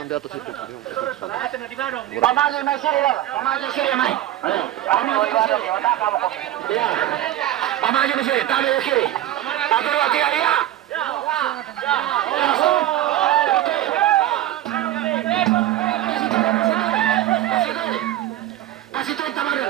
yang di atas itu. Pamaju na sini lah, pamaju sini mai. Ya, pamaju di sini, tali ke kiri. Satu dua tiga ya. Kasih tahu tamarin.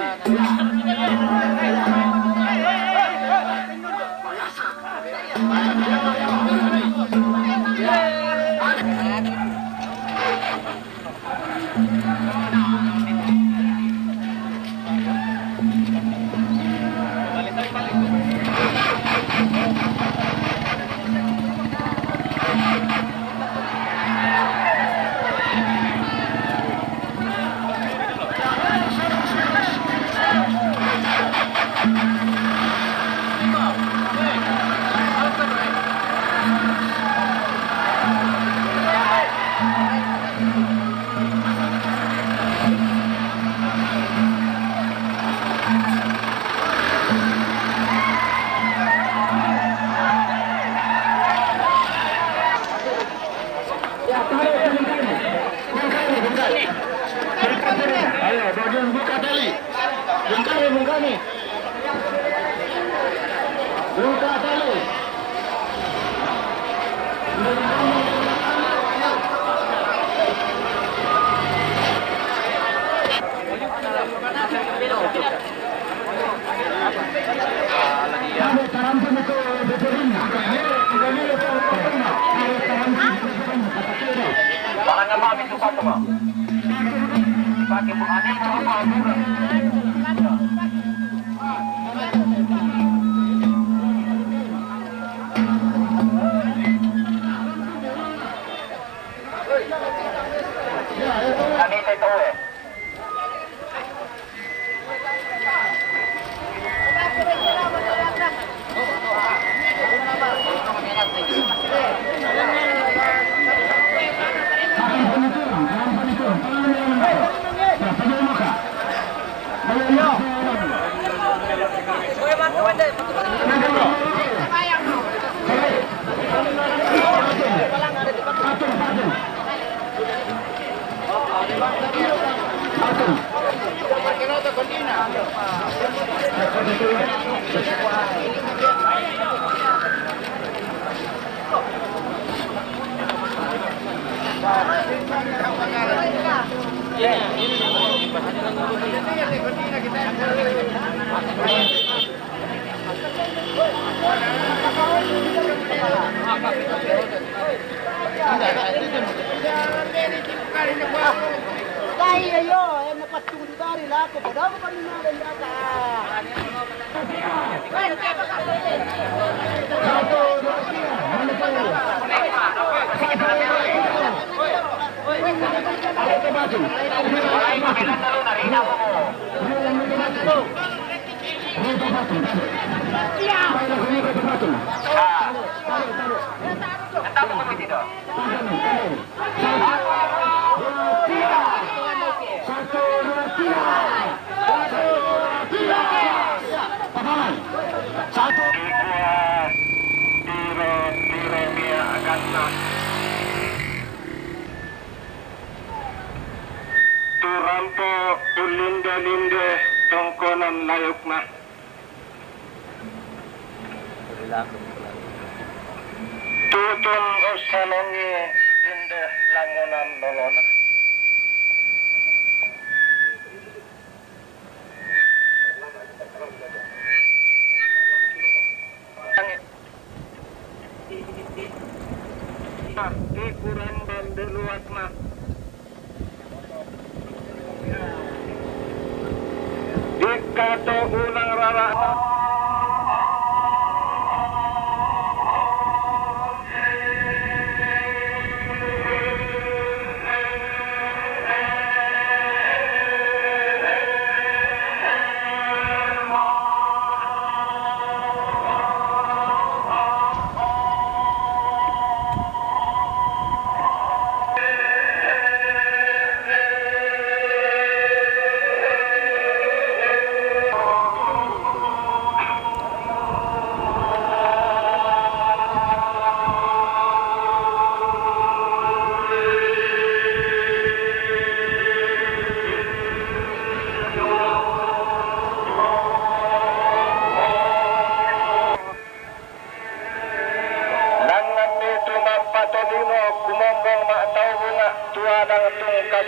Ayo, bagian buka tali. Bungkami. Buka tali. Barangnya mami itu satu, Pak. Pakai bukannya apa? Kami saya tahu ya. Turampo ulinde tongkonan layukna. Tutun usalongi linde langunan lolona. Di kurang bandu luat mah. Dikato ulang rara.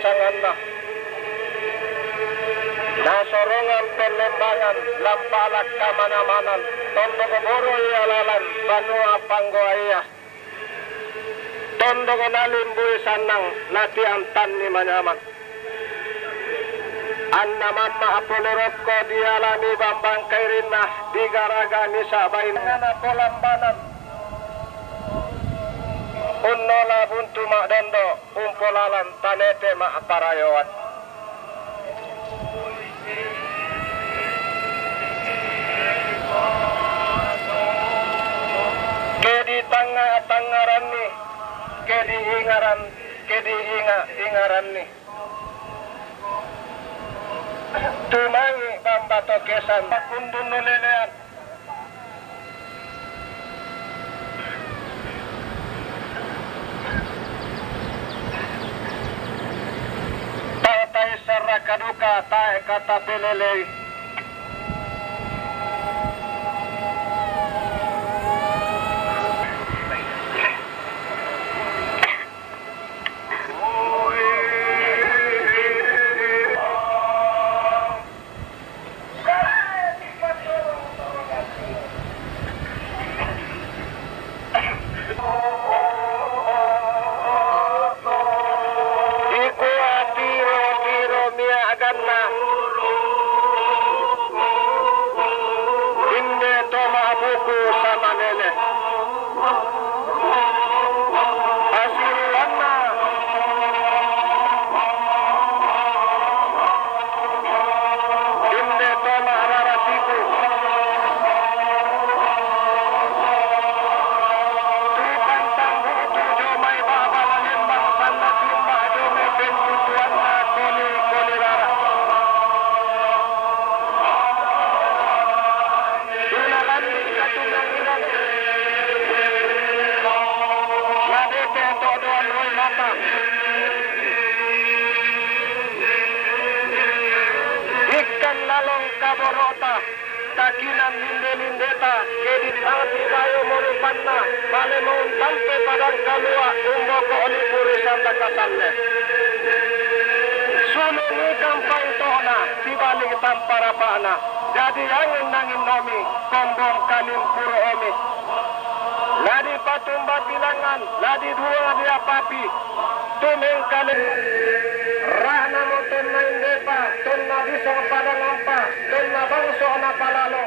pasangan na. Nasorongan penembangan lampalak kamana-manan tondo keboro ialalan banua panggoaya tondo kenalimbu sanang latihan tanni manyaman anna mamma apolorokko dialami bambang kairina digaraga nisa bain ngana polambanan unnola buntu mak dondo umpolalan tanete mak parayoan. Kedi tangaran ni, kedi ingaran ni. Tumangi bambato kesan, kundun nulelean. Tai sarakaduka, tai kata pelelei. Ikan lalong kaborota takinan linde-lindeta kedi hati bayo morupanna bale maun sampai padang kalua umbo ko oli purisan takasanne sulu ni kampai tohna tibalik tamparapana jadi angin nangin nomi kombong kanin puro omi ladi patumba bilangan ladi dua dia papi tumeng kanin rahna moton na indepa tonna disong padang ampa tonna bangso na palalo